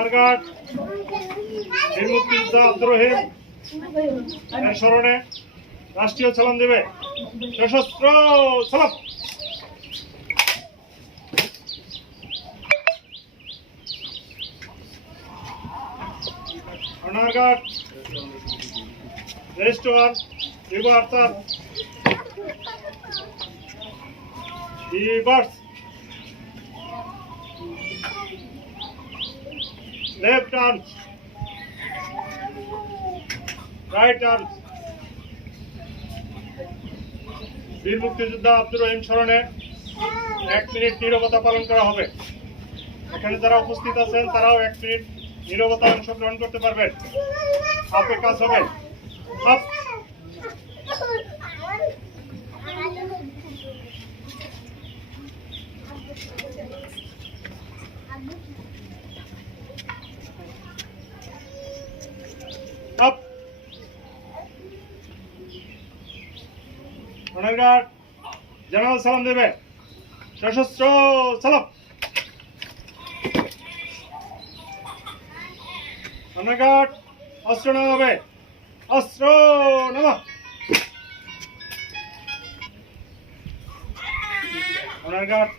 সোনারঘাট বীর মুক্তিযোদ্ধা আব্দুর রহিম এর স্মরণে রাষ্ট্রীয় সালাম দেবে। সশস্ত্র সালাম। সোনারঘাট রেজিস্ট্রার ইবু Aftab reverse left arms, right arms। বীর মুক্তিযোদ্ধা আব্দুর রহিম স্মরণে 1 মিনিট নীরবতা পালন করা হবে। এখানে যারা উপস্থিত আছেন তারাও 1 মিনিট নীরবতা অংশগ্রহণ করতে পারবেন। আপে কাজ হবে। আপ। আপ। সোনারঘাট জানাল সালাম দেবে। সশস্ত্র সালাম। সোনারঘাট অস্ত্র নেওয়া হবে। অস্ত্র নেওয়া। সোনারঘাট